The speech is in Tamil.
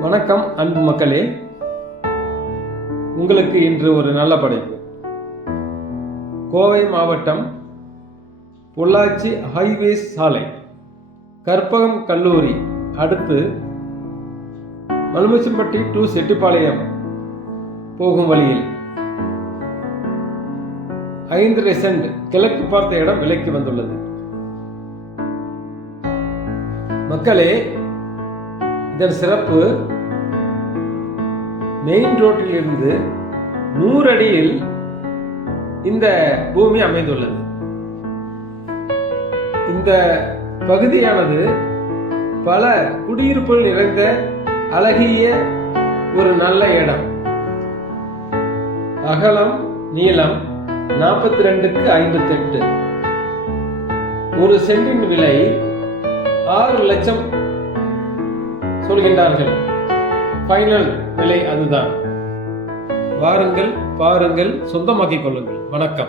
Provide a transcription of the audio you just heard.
வணக்கம் அன்பு மக்களே. உங்களுக்கு இன்று ஒரு நல்ல படைப்பு. கோவை மாவட்டம் பொள்ளாச்சி ஹைவேஸ் சாலை கற்பகம் கல்லூரி அடுத்து மலுமிச்சம்பட்டி டு செட்டிப்பாளையம் போகும் வழியில் ஐந்து ரெசன்ட் கிழக்கு பார்த்த இடம் விலைக்கு வந்துள்ளது. மக்களே இதன் சிறப்பு மெயின் ரோட்டில் இருந்து நூறு அடியில் இந்த பூமி அமைந்துள்ளது. இந்த பகுதியானது பல குடியிருப்புகள் நிறைந்த அழகிய ஒரு நல்ல இடம். அகலம் நீளம் நாற்பத்தி ரெண்டுக்கு ஐம்பத்தி எட்டு ஒரு சென்டின் விலை ஆறு லட்சம் சொல்கின்றார்கள். ஃபைனல் நிலை அதுதான். வாருங்கள் பாருங்கள் சொந்தமாக்கிக் கொள்ளுங்கள். வணக்கம்.